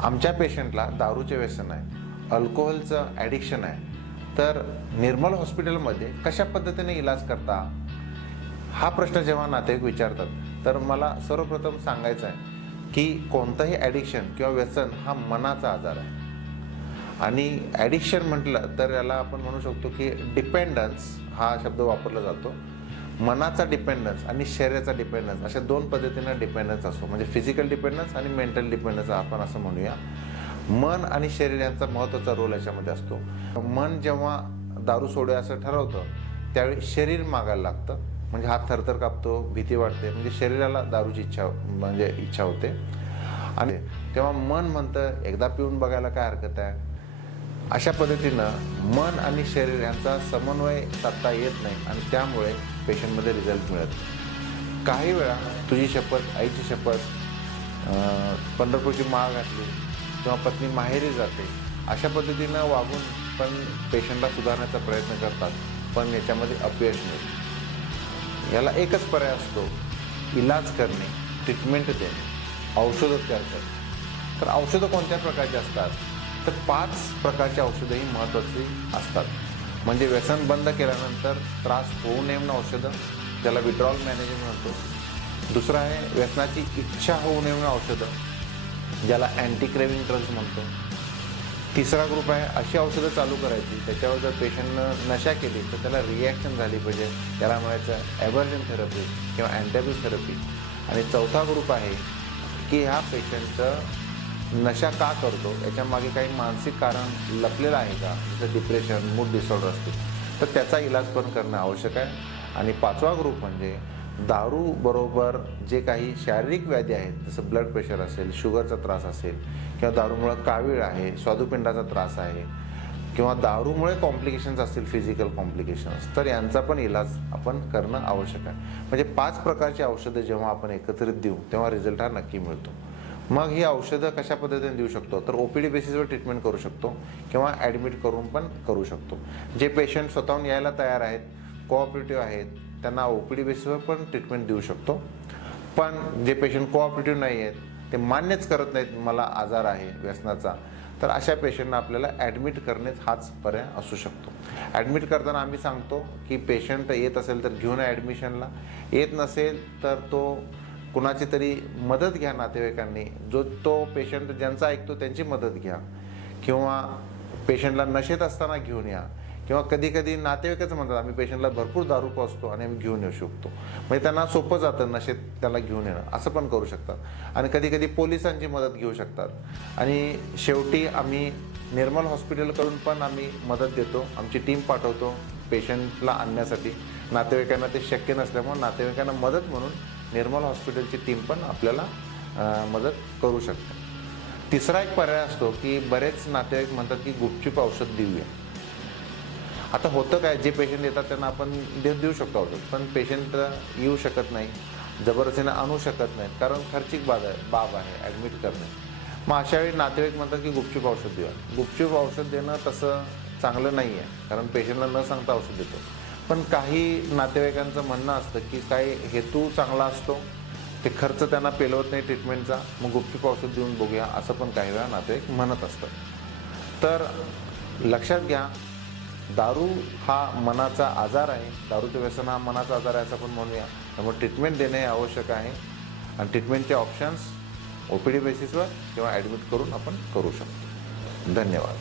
आमच्या पेशंटला दारूचे व्यसन आहे, अल्कोहोलचं ॲडिक्शन आहे, तर निर्मल हॉस्पिटलमध्ये कशा पद्धतीने इलाज करता, हा प्रश्न जेव्हा नातेवाईक विचारतात तर मला सर्वप्रथम सांगायचं आहे की कोणतंही ॲडिक्शन किंवा व्यसन हा मनाचा आजार आहे. आणि ॲडिक्शन म्हटलं तर याला आपण म्हणू शकतो की डिपेंडन्स हा शब्द वापरला जातो. मनाचा डिपेंडन्स आणि शरीराचा डिपेंडन्स अशा दोन पद्धतीनं डिपेंडन्स असतो. म्हणजे फिजिकल डिपेंडन्स आणि मेंटल डिपेंडन्स आपण असं म्हणूया. मन आणि शरीर यांचा महत्त्वाचा रोल याच्यामध्ये असतो. मन जेव्हा दारू सोडूया असं ठरवतं त्यावेळी शरीर मागायला लागतं. म्हणजे हात थरथर कापतो, भीती वाटते, म्हणजे शरीराला दारूची इच्छा होते. आणि तेव्हा मन म्हणतं एकदा पिऊन बघायला काय हरकत आहे. अशा पद्धतीनं मन आणि शरीर यांचा समन्वय साधता येत नाही आणि त्यामुळे पेशंटमध्ये रिझल्ट मिळत नाही. काही वेळा तुझी शपथ, आईची शपथ, पंढरपूरची माळ घातली किंवा पत्नी माहेरी जाते, अशा पद्धतीनं वागून पण पेशंटला सुधारण्याचा प्रयत्न करतात, पण याच्यामध्ये अपयश मिळते. याला एकच पर्याय असतो, इलाज करणे, ट्रीटमेंट देणे, औषधं तयार करणे. तर औषधं कोणत्या प्रकारची असतात, तर 5 प्रकारची औषधंही महत्त्वाची असतात. म्हणजे व्यसन बंद केल्यानंतर त्रास होऊ नये म्हणून औषधं, ज्याला विड्रॉल मॅनेजमेंट म्हणतो. दुसरं आहे व्यसनाची इच्छा होऊ नये म्हणून औषधं, ज्याला अँटी क्रेविंग ड्रग्स म्हणतो. तिसरा ग्रुप आहे अशी औषधं चालू करायची त्याच्यावर जर पेशंटनं नशा केली तर त्याला रिॲक्शन झाली पाहिजे, त्याला म्हणायचं ॲव्हर्जन थेरपी किंवा अँटॅबिस थेरपी. आणि चौथा ग्रुप आहे की ह्या पेशंटचं नशा का करतो, याच्यामागे काही मानसिक कारण लपलेलं आहे का, जसं डिप्रेशन, मूड डिसऑर्डर असतील, तर त्याचा इलाज पण करणं आवश्यक आहे. आणि 5वा ग्रुप म्हणजे दारूबरोबर जे काही शारीरिक व्याधी आहेत, जसं ब्लड प्रेशर असेल, शुगरचा त्रास असेल, किंवा दारूमुळं कावीळ आहे, स्वादुपिंडाचा त्रास आहे, किंवा दारूमुळे कॉम्प्लिकेशन्स असतील, फिजिकल कॉम्प्लिकेशन्स, तर यांचा पण इलाज आपण करणं आवश्यक आहे. म्हणजे 5 प्रकारची औषधं जेव्हा आपण एकत्रित देऊ तेव्हा रिझल्ट हा नक्की मिळतो. मग ही औषधं कशा पद्धतीने देऊ शकतो, तर OPD बेसिसवर ट्रीटमेंट करू शकतो किंवा ॲडमिट करून पण करू शकतो. जे पेशंट स्वतःहून यायला तयार आहेत, कोऑपरेटिव्ह आहेत, त्यांना OPD बेसिसवर पण ट्रीटमेंट देऊ शकतो. पण जे पेशंट कोऑपरेटिव्ह नाही आहेत, ते मान्यच करत नाहीत मला आजार आहे व्यसनाचा, तर अशा पेशंटना आपल्याला ॲडमिट करणेच हाच पर्याय असू शकतो. ॲडमिट करताना आम्ही सांगतो की पेशंट येत असेल तर घेऊन ॲडमिशनला, येत नसेल तर तो कुणाची तरी मदत घ्या नातेवाईकांनी, जो तो पेशंट ज्यांचा ऐकतो त्यांची मदत घ्या, किंवा पेशंटला नशेत असताना घेऊन या, किंवा कधी कधी नातेवाईकच म्हणतात आम्ही पेशंटला भरपूर दारू पाजतो आणि आम्ही घेऊन येऊ शकतो, म्हणजे त्यांना सोपं जातं नशेत त्याला घेऊन येणं, असं पण करू शकतात. आणि कधी कधी पोलिसांची मदत घेऊ शकतात. आणि शेवटी आम्ही निर्मल हॉस्पिटलकडून पण आम्ही मदत देतो, आमची टीम पाठवतो पेशंटला आणण्यासाठी. नातेवाईकांना ते शक्य नसल्यामुळे नातेवाईकांना मदत म्हणून निर्मल हॉस्पिटलची टीम पण आपल्याला मदत करू शकते. तिसरा एक पर्याय असतो की बरेच नातेवाईक म्हणतात की गुपचूप औषध देऊया. आता होतं काय, जे पेशंट येतात त्यांना आपण देऊ शकतो औषध, पण पेशंट येऊ शकत नाही, जबरदस्तीने आणू शकत नाहीत, कारण खर्चिक बाब आहे ॲडमिट करणे. मग अशावेळी नातेवाईक म्हणतात की गुपचूप औषध देऊया. गुपचूप औषध देणं तसं चांगलं नाही आहे, कारण पेशंटला न सांगता औषध देतो. पण काही नातेवाईकांचं म्हणणं असतं की काही हेतू चांगला असतो, ते खर्च त्यांना पेलवत नाही ट्रीटमेंटचा, मग गुपचूप औषध देऊन बघूया असं पण काही वेळा नातेवाईक म्हणत असतात. तर लक्षात घ्या, दारू हा मनाचा आजार आहे, दारूचं व्यसन हा मनाचा आजार आहे असं आपण म्हणूया. त्यामुळे ट्रीटमेंट देणे आवश्यक आहे आणि ट्रीटमेंटचे ऑप्शन्स OPD बेसिसवर किंवा ॲडमिट करून आपण करू शकतो. धन्यवाद.